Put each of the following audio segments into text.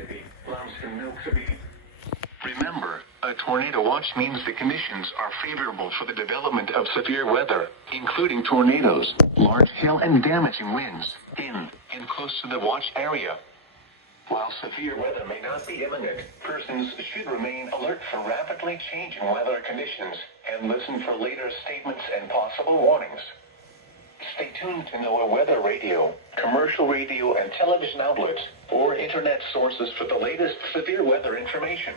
Mississippi, Lounston. Remember, a tornado watch means the conditions are favorable for the development of severe weather, including tornadoes, large hail and damaging winds, in and close to the watch area. While severe weather may not be imminent, persons should remain alert for rapidly changing weather conditions and listen for later statements and possible warnings. Stay tuned to NOAA weather radio, commercial radio and television outlets, or internet sources for the latest severe weather information.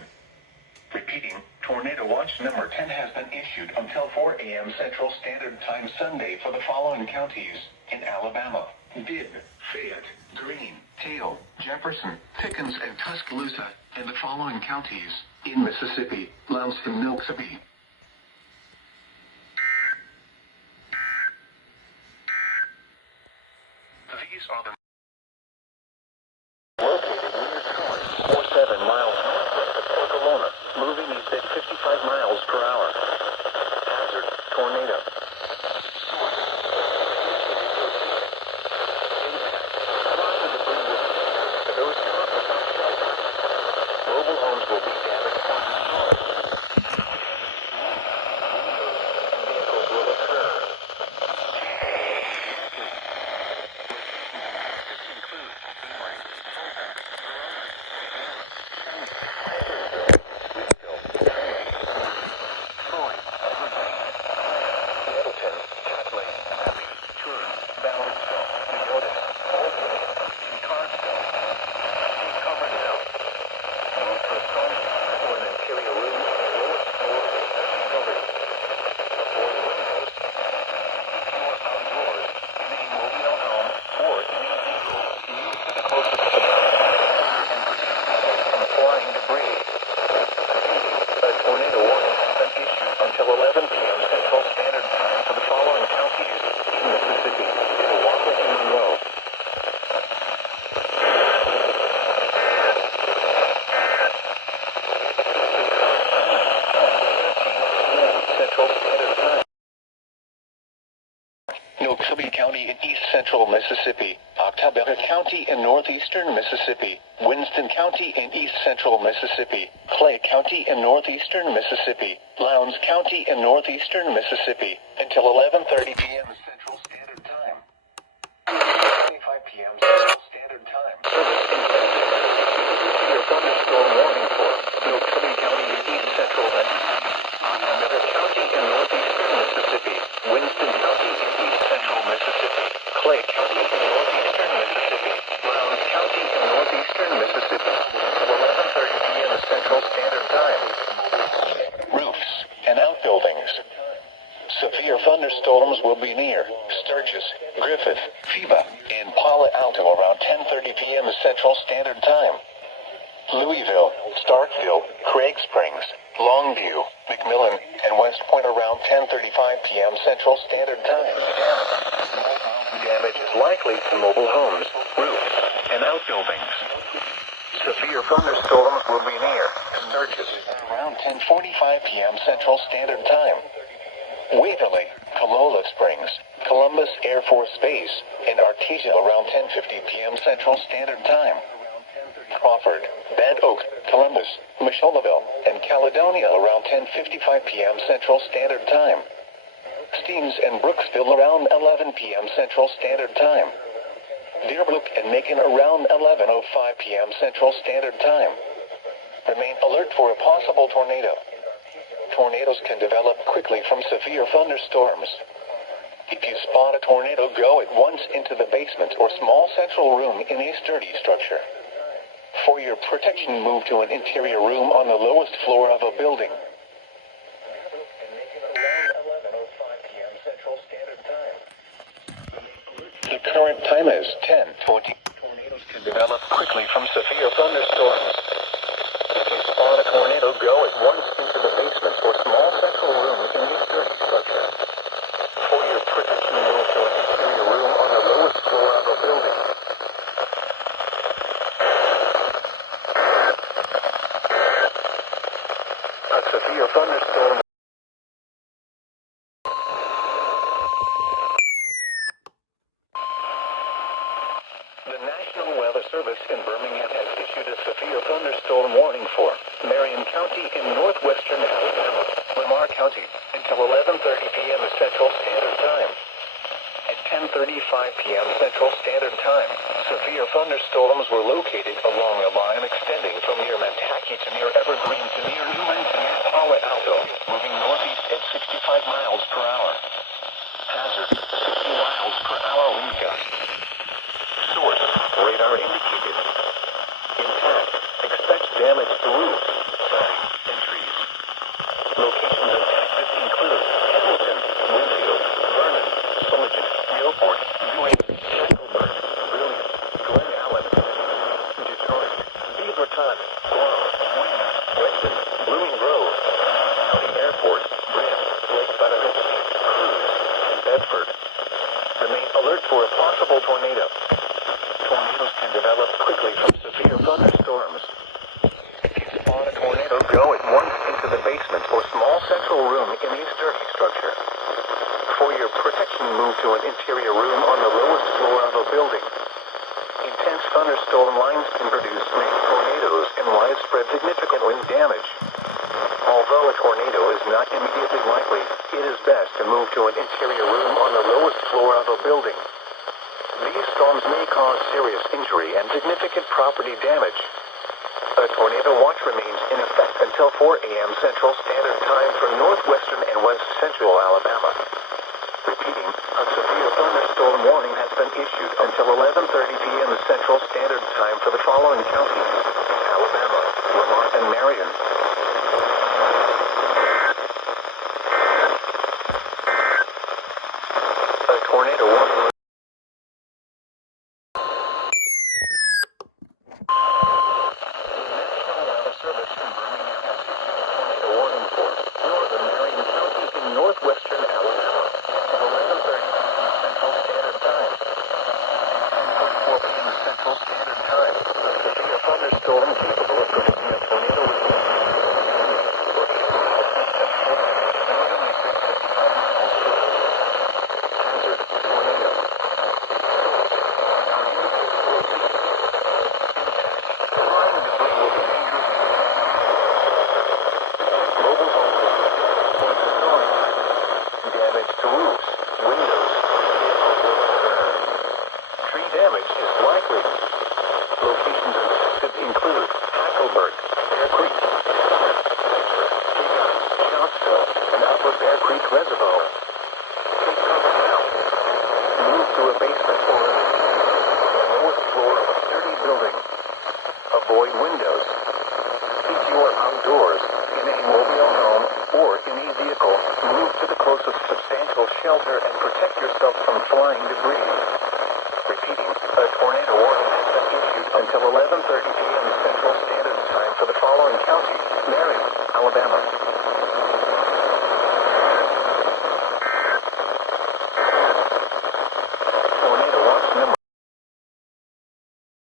Repeating, Tornado Watch number 10 has been issued until 4 a.m. Central Standard Time Sunday for the following counties in Alabama: Bibb, Fayette, Greene, Hale, Jefferson, Pickens, and Tuscaloosa, and the following counties in Mississippi: Lounston. These are the located near TORS, 47 miles northwest of Oklahoma, moving east at 55 miles per hour. Hazard: tornado. Mobile homes will be damaged by the storm. Vehicles will occur. Until 11 p.m. Central Standard Time for the following counties in Mississippi: Milwaukee and Monroe. Central Standard Time. Noxubee County in east central Mississippi, Octavia County in northeastern Mississippi, Winston County in east central Mississippi, Clay County in northeastern Mississippi, Lowndes County in northeastern Mississippi, until 11:30 p.m. Central Standard Time. 25 p.m. Central Standard Time. Your thunderstorm warning for Noxubee County in east central Mississippi, Octavia County in northeastern Mississippi, Winston County in east central Mississippi, Clay County in northeastern Mississippi, Lowndes County in northeastern Mississippi, until 11:30 p.m. Central Standard Time. Roofs and outbuildings. Severe thunderstorms will be near Sturgis, Griffith, Phoeba, and Palo Alto around 10:30 p.m. Central Standard Time. Louisville, Starkville, Craig Springs, Longview, McMillan, and West Point around 10:35 p.m. Central Standard Time. Damage is likely to mobile homes, roofs, and outbuildings. Severe thunderstorms will be near Sturgis around 10:45 p.m. Central Standard Time. Waverly, Calola Springs, Columbus Air Force Base, and Artesia around 10:50 p.m. Central Standard Time. Crawford, Bad Oak, Columbus, Micheldeville, and Caledonia around 10:55 p.m. Central Standard Time. Steens and Brooksville around 11 p.m. Central Standard Time. Deerbrook and Macon around 11:05 p.m. Central Standard Time. Remain alert for a possible tornado. Tornadoes can develop quickly from severe thunderstorms. If you spot a tornado, go at once into the basement or small central room in a sturdy structure. For your protection, move to an interior room on the lowest floor of a building. The current time is 10:20. Tornadoes can develop quickly from severe thunderstorms. If you spot a tornado, go at once into the basement or small central room in a sturdy structure. For your protection, move to an interior room on the lowest floor of a building. A severe thunderstorm. The National Weather Service in Birmingham has issued a a severe thunderstorm warning for Marion County in northwestern Alabama, Lamar County, until 11:30 p.m. Central Standard Time. At 10:35 p.m. Central Standard Time, severe thunderstorms were located along a line extending from near Manatee to near Evergreen to near Newman to near Palo Alto, moving northeast at 65 miles per hour. Hazard, 60 miles per hour wind gusts. Source, radar indicated. Intact, expect damage to roofs, siding, and trees. Locations in Texas include Hamilton, Winfield, Vernon, Sullivan, Newport, Ewing, Shackleburg, Brilliant, Glen Allen, Detroit, Beaverton, Guam, Wayne, Weston, Blooming Grove, County Airport, Bryn, Lake Buttanesca, Cruz, and Bedford. Remain alert for a possible tornado. Tornadoes can develop quickly from severe thunderstorms. If you spot a tornado, go at once into the basement or small central room in the sturdy structure. For your protection, move to an interior room on the lowest floor of a building. Intense thunderstorm lines can produce many tornadoes and widespread significant wind damage. Although a tornado is not immediately likely, it is best to move to an interior room on the lowest floor of a building. These storms may cause serious injury and significant property damage. A tornado watch remains in effect until 4 a.m. Central Standard Time for northwestern and west central Alabama. Repeating, a severe thunderstorm warning has been issued until 11:30 p.m. Central Standard Time for the following counties: Alabama, Lamar, and Marion. A tornado warning. National Weather Service in Birmingham has issued a tornado warning for northern Marion County in northwestern Alabama at 11:30 p.m. Central Standard Time. At 10:44 p.m. Central Standard Time, a severe thunderstorm capable of producing a tornado with winds hazard, tornado. Flying debris will be dangerous. Mobile homes will be destroyed. Damage to roofs, windows, vehicles will occur. Tree damage is likely. Locations in Texas include Hackleburg, Bear Creek, Bedford, Shotsville, and Upper Bear Creek Reservoir. Take cover now. Move to a basement or the lowest floor of a sturdy building. Avoid windows. If you are outdoors, in a mobile home, or in a vehicle, move to the closest substantial shelter and protect yourself from flying debris. Repeating, a tornado warning has been issued until 11:30 p.m. Central Standard Time for the following counties: Marion, Alabama. Tornado watch number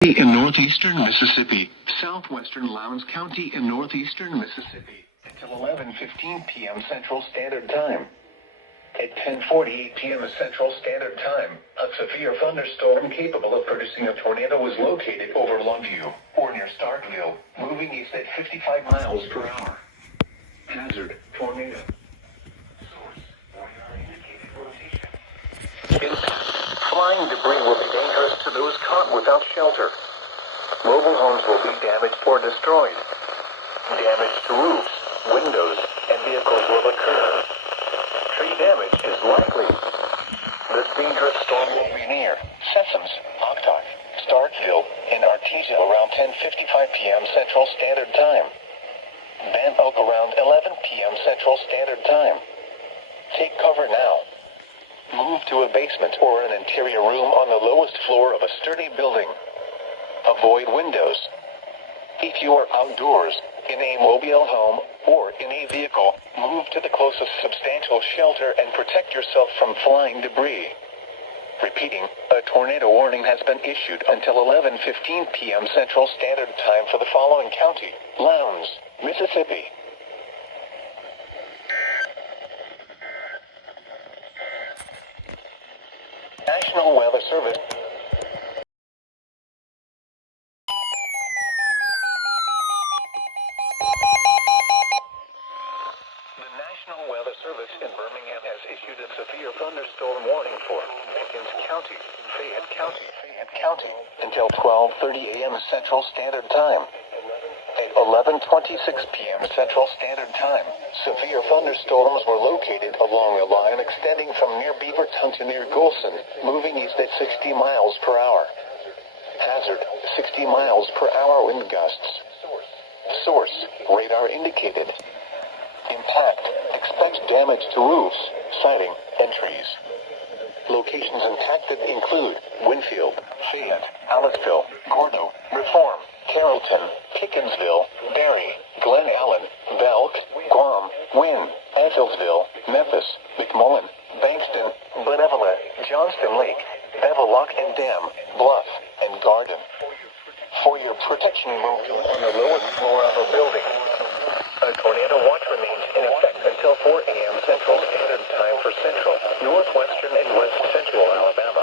in northeastern Mississippi, southwestern Lowndes County in northeastern Mississippi until 11:15 p.m. Central Standard Time. At 10:48 p.m. Central Standard Time, a severe thunderstorm capable of producing a tornado was located over Longview or near Starkville, moving east at 55 miles per hour. Hazard, tornado. Source, radar indicated rotation. Flying debris will be dangerous to those caught without shelter. Mobile homes will be damaged or destroyed. Damage to roofs, windows, and vehicles will occur. Tree damage is likely. This dangerous storm will be near Sessoms, Octok, Starkville, and Artesia around 10:55 p.m. Central Standard Time. Van Oak around 11 p.m. Central Standard Time. Take cover now. Move to a basement or an interior room on the lowest floor of a sturdy building. Avoid windows. If you are outdoors, in a mobile home, or in a vehicle, move to the closest substantial shelter and protect yourself from flying debris. Repeating, a tornado warning has been issued until 11:15 p.m. Central Standard Time for the following county: Lowndes, Mississippi. National Weather Service. in Birmingham has issued a severe thunderstorm warning for Pickens County, Fayette County, until 12:30 a.m. Central Standard Time. At 11:26 p.m. Central Standard Time, severe thunderstorms were located along a line extending from near Beaverton to near Gulson, moving east at 60 miles per hour. Hazard, 60 miles per hour wind gusts. Source, radar indicated. Impact, expect damage to roofs, siding, and trees. Locations impacted include Winfield, Fayette, Aliceville, Gordo, Reform, Carrollton, Pickensville, Barry, Glen Allen, Belk, Guam, Wynn, Eifelsville, Memphis, McMullen, Bankston, Benevolent, Johnston Lake, Bevellock and Dam, Bluff, and Garden. For your protection, move on the lowest floor of a building. A tornado watch remains in effect until 4 a.m. Central Standard Time for central, northwestern, and west central Alabama.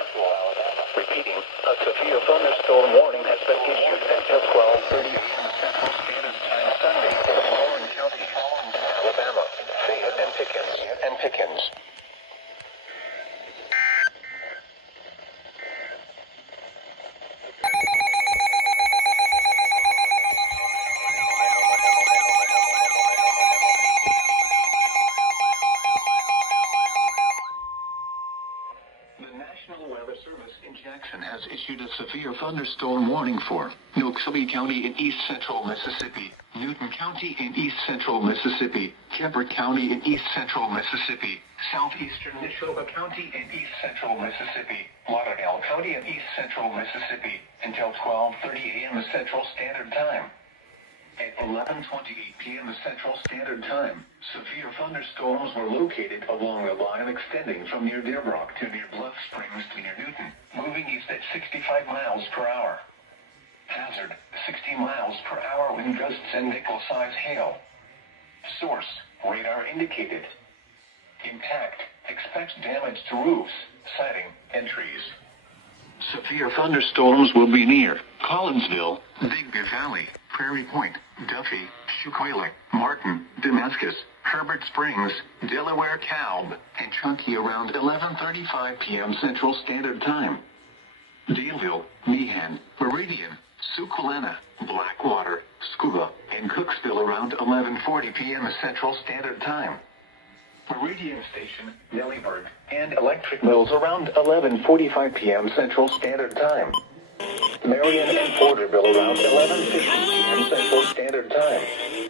Repeating, a severe thunderstorm warning has been issued until 12:30 a.m. Central Standard Time Sunday for the following counties: Alabama, Fayette, and Pickens. The National Weather Service in Jackson has issued a severe thunderstorm warning for Noxubee County in east central Mississippi, Newton County in east central Mississippi, Kemper County in east central Mississippi, southeastern Neshoba County in east central Mississippi, Lauderdale County in east central Mississippi, until 12:30 a.m. Central Standard Time. At 11:28 p.m. Central Standard Time, severe thunderstorms were located along a line extending from near Dearbrook to near Bluff Springs to near Newton, moving east at 65 miles per hour. Hazard, 60 miles per hour wind gusts and nickel-size hail. Source, radar indicated. Impact, expect damage to roofs, siding, and trees. Severe thunderstorms will be near Collinsville, Digby Valley, Prairie Point, Duffy, Shuqualak, Martin, Damascus, Herbert Springs, Delaware Calb, and Chunky around 11:35 p.m. Central Standard Time. Daleville, Meehan, Meridian, Suqualana, Blackwater, Scuba, and Cooksville around 11:40 p.m. Central Standard Time. Meridian Station, Nellyburg, and Electric Mills around 11:45 p.m. Central Standard Time. Marion and Porterville around 11:50 p.m. Central Standard Time.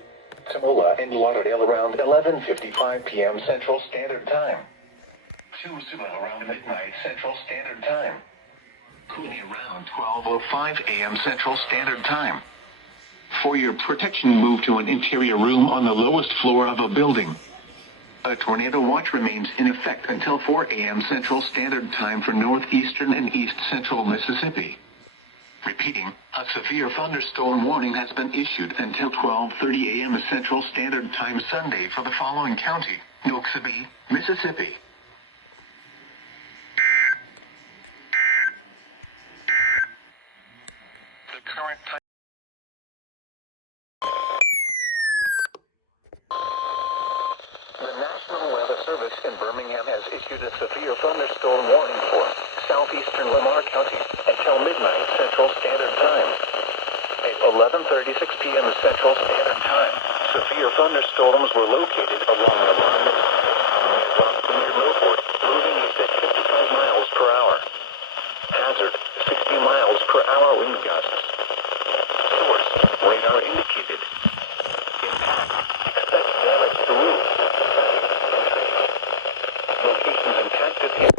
Tamola and Lauderdale around 11:55 p.m. Central Standard Time. Tucson around midnight Central Standard Time. Cooley around 12:05 a.m. Central Standard Time. For your protection, move to an interior room on the lowest floor of a building. A tornado watch remains in effect until 4 a.m. Central Standard Time for northeastern and east central Mississippi. Repeating, a severe thunderstorm warning has been issued until 12:30 a.m. Central Standard Time Sunday for the following county: Noxubee, Mississippi. The current time. The National Weather Service in Birmingham has issued a severe thunderstorm warning for southeastern Lamar County until midnight Central Standard Time. At 11:36 p.m. Central Standard Time, severe thunderstorms were located along the line from near Milford, moving east at 55 miles per hour. Hazard, 60 miles per hour wind gusts. Source, radar indicated. Impact, expect damage to roofs. Locations impacted in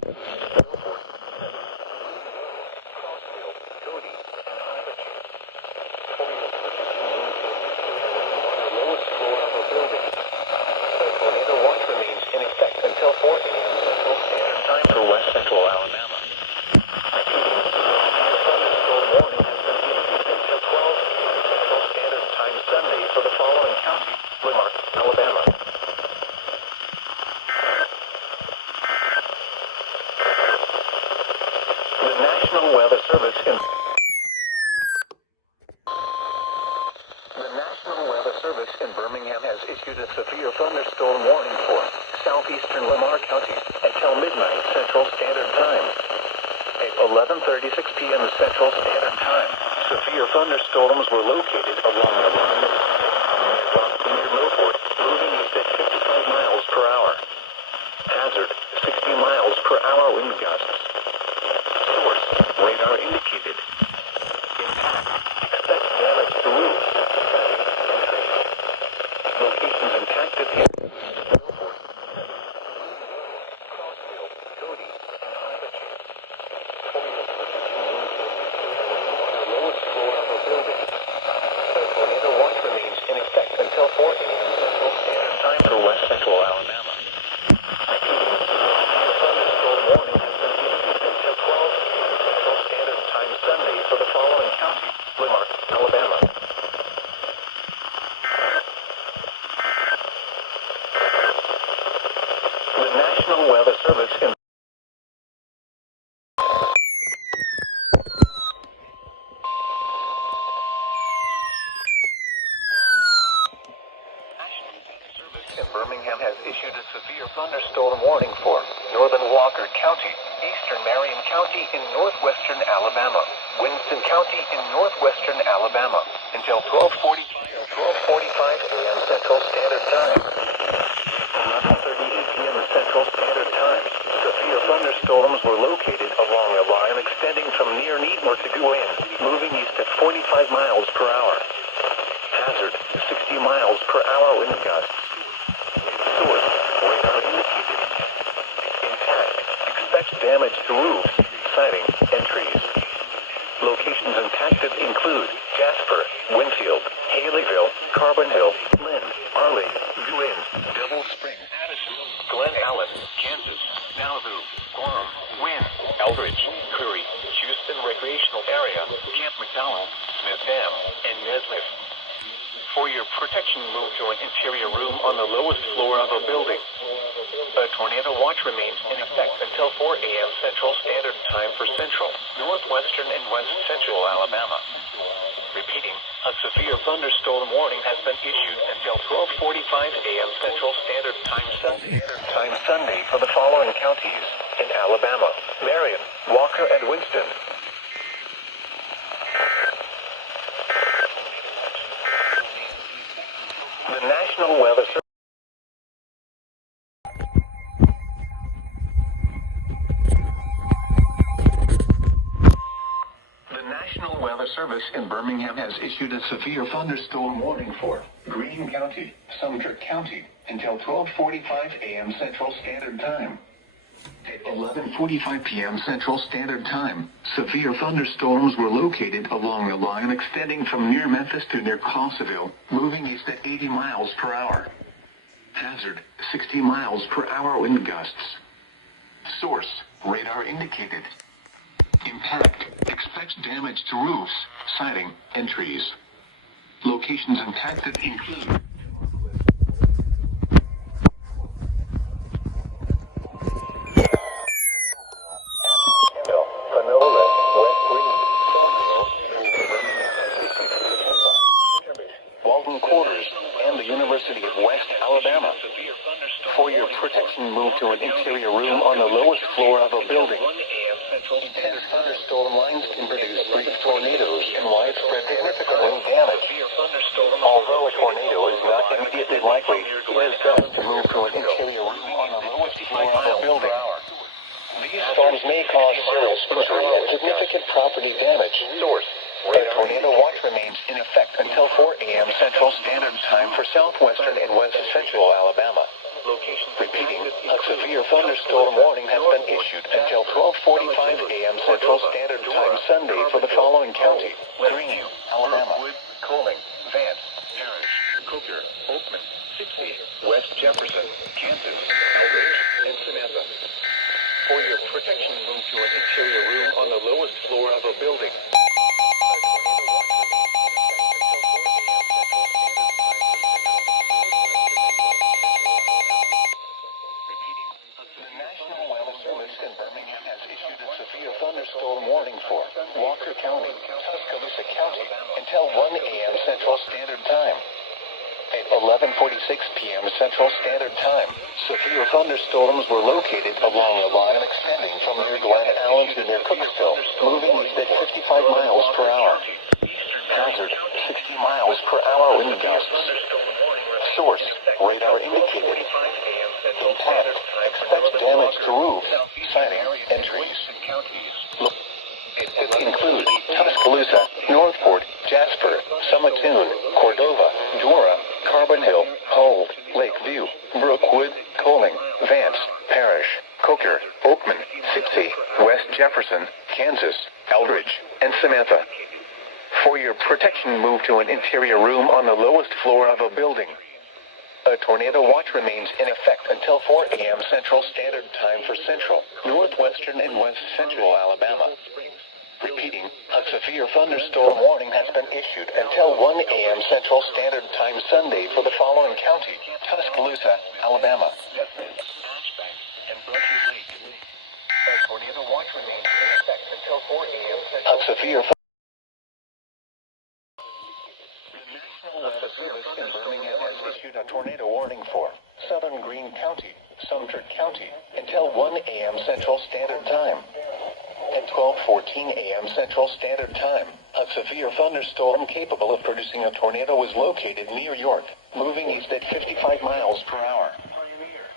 until 4 a.m. Central Standard Time for west central Alabama. Thunderstorm warning has been issued Service in Birmingham has issued a severe thunderstorm warning for southeastern Lamar County until midnight Central Standard Time. At 11:36 p.m. Central Standard Time, severe thunderstorms were located along the line near Milford, moving east at 55 miles per hour. Hazard, 60 miles per hour wind gusts. Source, radar indicated. Impact, expect damage to roofs. Locations impacted in Milford, Crossville, Cody, the lowest floor of a building. The tornado watch remains in effect until 4 a.m. Central Standard Time for West Central Alabama. Thunderstorm warning has been issued until 12 p.m. Central Standard Time Sunday for the following county: Lamar, Alabama. The National Weather Service in Birmingham has issued a severe thunderstorm warning for northern Walker County, eastern Marion County in northwestern Alabama, Winston County in northwestern Alabama, until 12:45 a.m. Central Standard Time. 11:38 p.m. Central Standard Time. Severe thunderstorms were located along a line extending from near Needmore to Gwen, moving east at 45 miles per hour. Hazard, 60 miles per hour wind gusts. Source, radar indicated. Impact, expect damage to roofs, siding, and trees. Locations impacted include Jasper, Winfield, Haleyville, Carbon Hill, Lynn, Arley, Gwynn, Devil Springs, Addison, Glen Allen, Kansas, Nauvoo, Gorham, Wynn, Eldridge, Curry, Houston Recreational Area, Camp McDowell, Smith Dam, and Nesmith. For your protection, move to an interior room on the lowest floor of a building. A tornado watch remains in effect until 4 a.m. Central Standard Time for central, northwestern, and west central Alabama. Repeating, a severe thunderstorm warning has been issued until 12:45 a.m. Central Standard Time Sunday for the following counties in Alabama: Marion, Walker, and Winston. The National Weather Service. The National Weather Service in Birmingham has issued a severe thunderstorm warning for Greene County, Sumter County, until 12:45 a.m. Central Standard Time. At 11:45 p.m. Central Standard Time, severe thunderstorms were located along a line extending from near Memphis to near Cossaville, moving east at 80 miles per hour. Hazard, 60 miles per hour wind gusts. Source, radar indicated. Impact, expect damage to roofs, siding, and trees. Locations impacted include Quarters and the University of West Alabama. For your protection, move to an interior room on the lowest floor of a building. Intense thunderstorm lines can produce brief tornadoes and widespread significant wind damage. Although a tornado is not immediately likely, it is best to move to an interior room on the lowest floor of a building. These storms may cause serious injury and significant property damage. Source: a tornado watch remains in effect until 4 a.m. Central Standard Time for southwestern and west central Alabama. Repeating, a severe thunderstorm warning has been issued until 12:45 a.m. Central Standard Time Sunday for the following county: Greene, Alabama, Coling, Vance, Parrish, Cooker, Oakman, 60, West Jefferson, Kansas, Eldridge, and Samantha. For your protection, move to an interior room on the lowest floor of a building. Thunderstorm warning for Walker County, Tuscaloosa County, until 1 a.m. Central Standard Time. at 11:46 p.m. Central Standard Time. Severe thunderstorms were located along a line extending from near Glen Allen to near Cooksville, moving east at 55 miles per hour. Hazard, 60 miles per hour wind gusts. Source, radar indicated. Impact, expect damage to roofs, siding, and trees. Include Tuscaloosa, Northport, Jasper, Summatoon, Cordova, Dora, Carbon Hill, Hold, Lakeview, Brookwood, Coling, Vance, Parrish, Coker, Oakman, Sipsey, West Jefferson, Kansas, Eldridge, and Samantha. For your protection, move to an interior room on the lowest floor of a building. A tornado watch remains in effect until 4 a.m. Central Standard Time for central, northwestern, and west central Alabama. Repeating, a severe thunderstorm warning has been issued until 1 a.m. Central Standard Time Sunday for the following county: Tuscaloosa, Alabama. A tornado watch remains in effect until 4 a.m. A severe The National Weather Service in Birmingham has issued a tornado warning for southern Greene County, Sumter County, until 1 a.m. Central Standard Time. At 12:14 a.m. Central Standard Time, a severe thunderstorm capable of producing a tornado was located near York, moving east at 55 miles per hour.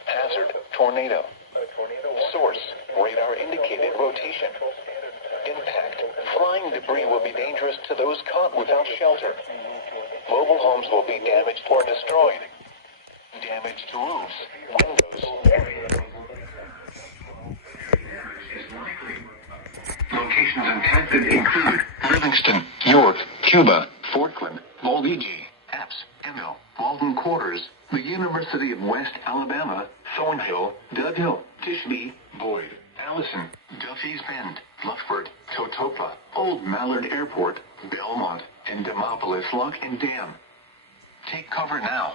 Hazard, tornado. Source, radar indicated rotation. Impact, flying debris will be dangerous to those caught without shelter. Mobile homes will be damaged or destroyed. Damage to roofs, windows. Locations impacted include Livingston, York, Cuba, Fortland, Waldige, Epps, Emil, Walden Quarters, the University of West Alabama, Thornhill, Dughill, Tishby, Boyd, Allison, Duffy's Bend, Blufford, Totopa, Old Mallard Airport, Belmont, and Demopolis Lock and Dam. Take cover now.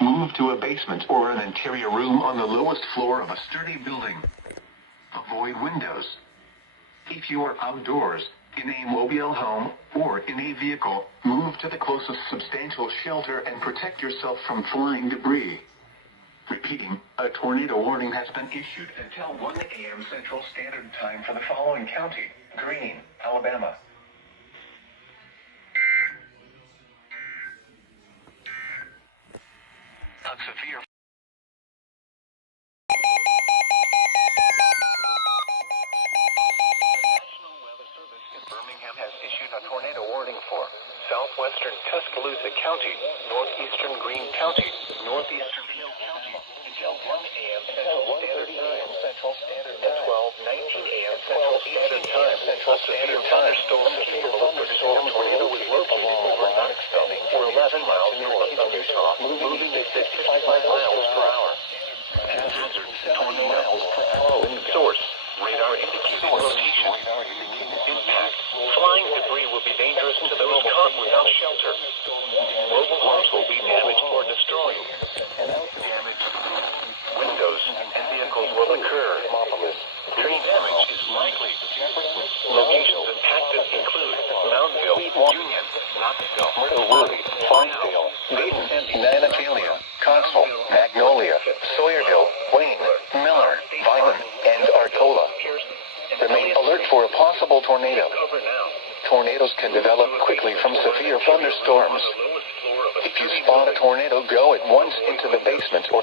Move to a basement or an interior room on the lowest floor of a sturdy building. Avoid windows. If you are outdoors, in a mobile home, or in a vehicle, move to the closest substantial shelter and protect yourself from flying debris. Repeating, a tornado warning has been issued until 1 a.m. Central Standard Time for the following county: Greene, Alabama. A severe Birmingham has issued a tornado warning for southwestern Tuscaloosa County, northeastern Greene County, northeastern Hill County, until 1 a.m. Central Standard Time, 12:19 a.m. Central Standard Time. Thunderstorm tornado was located over line extending for 11 miles north of Utah, moving at 55 miles per hour. Hazard, 20 miles per hour. Source, radar indicated rotation. Impact, flying debris will be dangerous to those caught without shelter. Mobile homes will be damaged or destroyed. Windows and vehicles will occur. Tree damage is likely. Locations impacted include Moundville, Union, Knoxville, Myrtlewood, Farmdale, Dayton, Nanatalia, Consul, Magnolia, Sawyerville, Wayne, Miller, Vineland, and Arcola. Remain alert for a possible tornado. Tornadoes can develop quickly from severe thunderstorms. If you spot a tornado, go at once into the basement or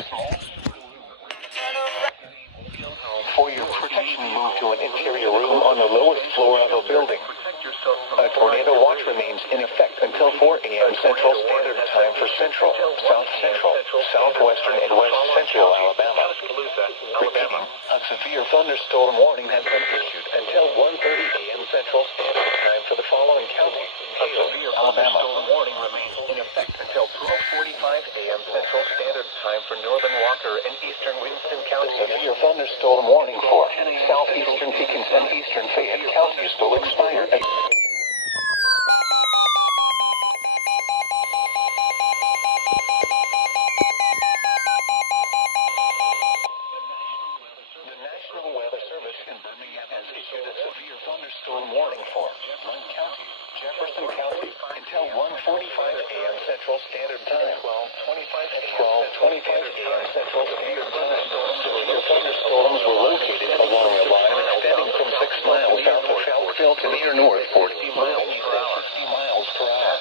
for your protection, move to an interior room on the lowest floor of a building. A tornado watch remains in effect until 4 a.m. Central Standard Time for central, south central, southwestern, and west central Alabama. Repeating, a severe thunderstorm warning has been issued until 1:30 a.m. Central Standard Time for the following county: a severe Alabama. Thunderstorm warning remains in effect until 12:45 a.m. Central Standard Time for northern Walker and eastern Winston County. The severe thunderstorm warning for southeastern Pickens and eastern Fayette counties will expire at Thunderstorm warning for Lund County, Jefferson County, until 1:45 a.m. Central Standard Time. 12:25 a.m. Central Standard Time. Severe thunderstorms were located along a line extending from 6 miles south of Southfield to near north 40 miles per hour. 60 miles per hour.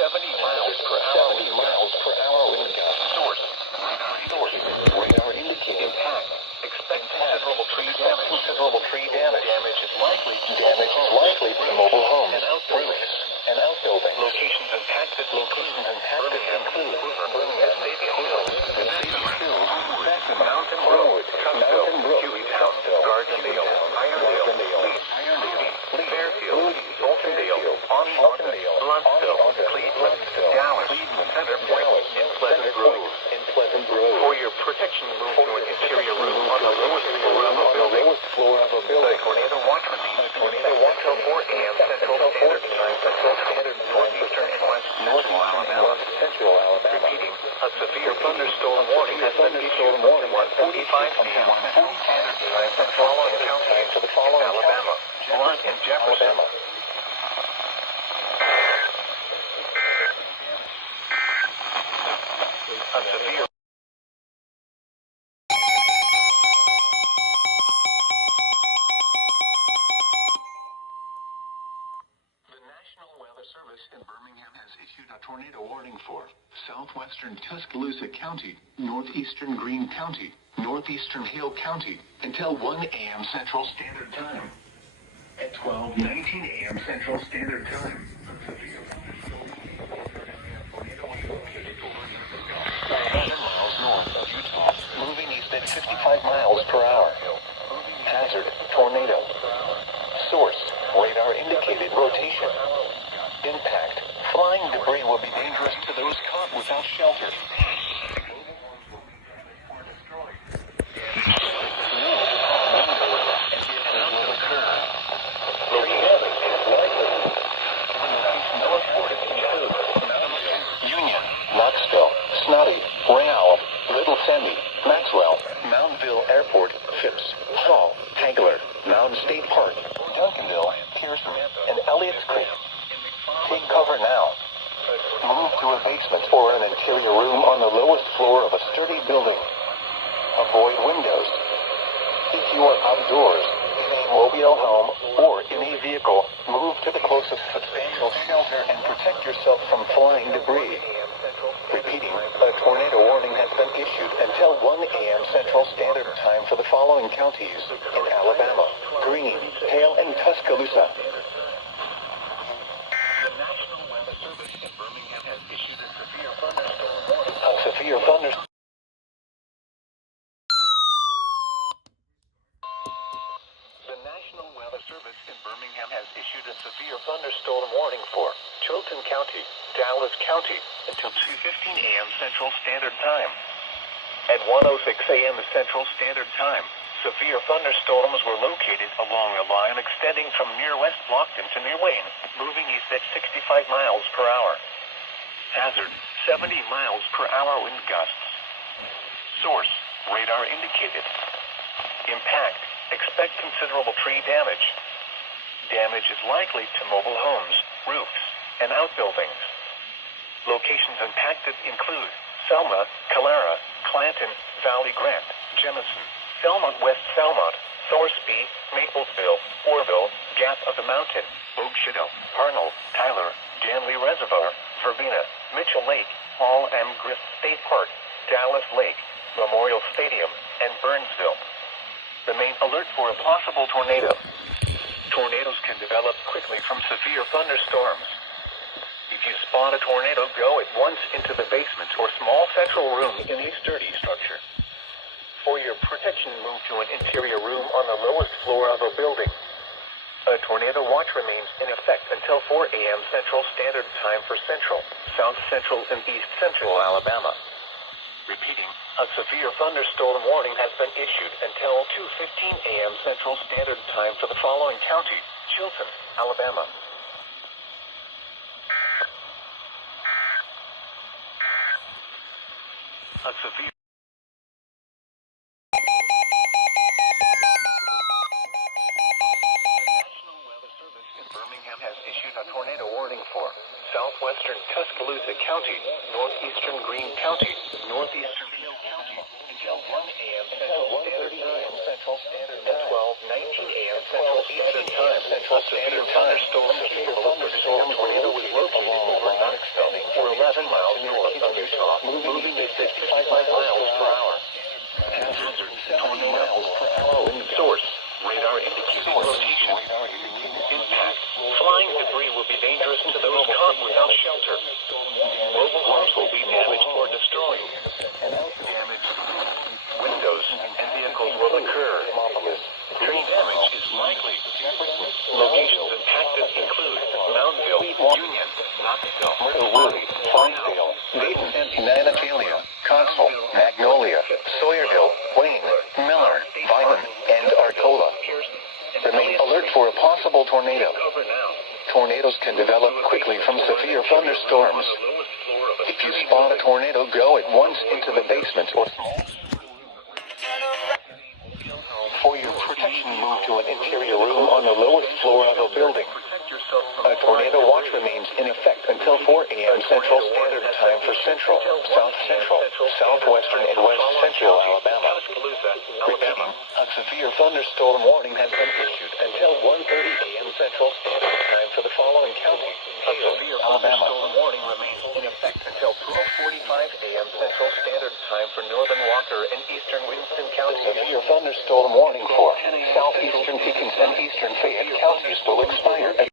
70 miles per hour. 70 miles per hour wind gusts. Source. Radar indicating impact. Expect considerable tree damage. Damage is likely to mobile homes, roofs, and outbuildings. Locations impacted include Birmingham, Vesuvius Hills, Mountain Road, Tuscaloosa, Gardendale, Irondale, Fairfield, Fultondale, Augustine, Blunsville, Cleveland, Dallas, Center Point, and Pleasant Grove. For your protection, move to an interior room on the lowest floor of a building. The tornado watch remains until 4 a.m. Central Standard Time, northeastern and central Alabama. Repeating, a severe thunderstorm warning has been issued until 1:45 p.m. Central Standard Time for the following counties in Alabama, Blunt, and Jefferson. A severe Service in Birmingham has issued a tornado warning for southwestern Tuscaloosa County, northeastern Greene County, northeastern Hale County until 1 a.m. Central Standard Time. At 12:19 a.m. Central Standard Time. 11 miles north of Utah, moving east at 55 miles per hour. Hazard, tornado. Source, radar indicated rotation. Impact. Flying debris will be dangerous to those caught without shelter. Union, Knoxville, Snotty, Real, Little Sandy, Maxwell, Moundville Airport, Phipps, Hall, Hagler, Mound State Park, Duncanville, Pearson, and Elliott's Creek. Take cover now. Move to a basement or an interior room on the lowest floor of a sturdy building. Avoid windows. If you are outdoors, in a mobile home, or in a vehicle, move to the closest substantial shelter and protect yourself from flying debris. Repeating, a tornado warning has been issued until 1 a.m. Central Standard Time for the following counties in Alabama, Greene, Hale, and Tuscaloosa. Severe thunderstorm. The National Weather Service in Birmingham has issued a severe thunderstorm warning for Chilton County, Dallas County, until 2:15 a.m. Central Standard Time. At 1:06 a.m. Central Standard Time, severe thunderstorms were located along a line extending from near West Blockton to near Wayne, moving east at 65 miles per hour. Hazard, 70 miles per hour wind gusts. Source, radar indicated. Impact, expect considerable tree damage. Damage is likely to mobile homes, roofs, and outbuildings. Locations impacted include Selma, Calera, Clanton, Valley Grant, Jemison, Selma West Selmont, Thorsby, Maplesville, Orville, Gap of the Mountain, Oakshittle, Arnold, Tyler, Danley Reservoir, Verbena, Mitchell Lake, Hall M. Grist State Park, Dallas Lake, Memorial Stadium, and Burnsville. Remain alert for a possible tornado. Tornadoes can develop quickly from severe thunderstorms. If you spot a tornado, go at once into the basement or small central room in a sturdy structure. For your protection, move to an interior room on the lowest floor of a building. A tornado watch remains in effect until 4 a.m. Central Standard Time for Central, South Central, and East Central Alabama. Repeating, a severe thunderstorm warning has been issued until 2:15 a.m. Central Standard Time for the following county, Chilton, Alabama. A severe Birmingham has issued a tornado warning for southwestern Tuscaloosa Marietta County, northeastern Greene County, northeastern Hill County, until 1 a.m. Central Standard Time, 12:19 a.m. Central Eastern Time, Central Standard Time. Severe thunderstorm tornado was located over Knoxville, for 11 miles north of Utah, moving at 55 miles per hour. Hazard, 20 miles per hour. Source, radar indicating location. Impact, flying debris will be dangerous to those caught without shelter. Mobile homes will be damaged or destroyed. Damage, windows, and vehicles will occur. Tree damage is likely. Locations impacted include Moundville, Union, Knoxville, Myrtle, Farmville, Dayton, Nanatalia, Consul, Magnolia, Sawyerville, Wayne, Miller, Vineland, and Arcola. Remain alert for a possible tornado. Tornadoes can develop quickly from severe thunderstorms. If you spot a tornado, go at once into the basement or for your protection, move to an interior room on the lowest floor of a building. A tornado watch remains in effect until 4 a.m. Central Standard Time for Central, South Central, Southwestern, and West Central Alabama. Repeating, a severe thunderstorm warning has been issued until 1:30 a.m. Central Standard Time for the following counties: Hale, Alabama. Thunderstorm warning remains in effect until 12:45 a.m. Central Standard Time for Northern Walker and Eastern Winston County. Severe thunderstorm warning for southeastern Pickens and eastern Fayette counties will expire.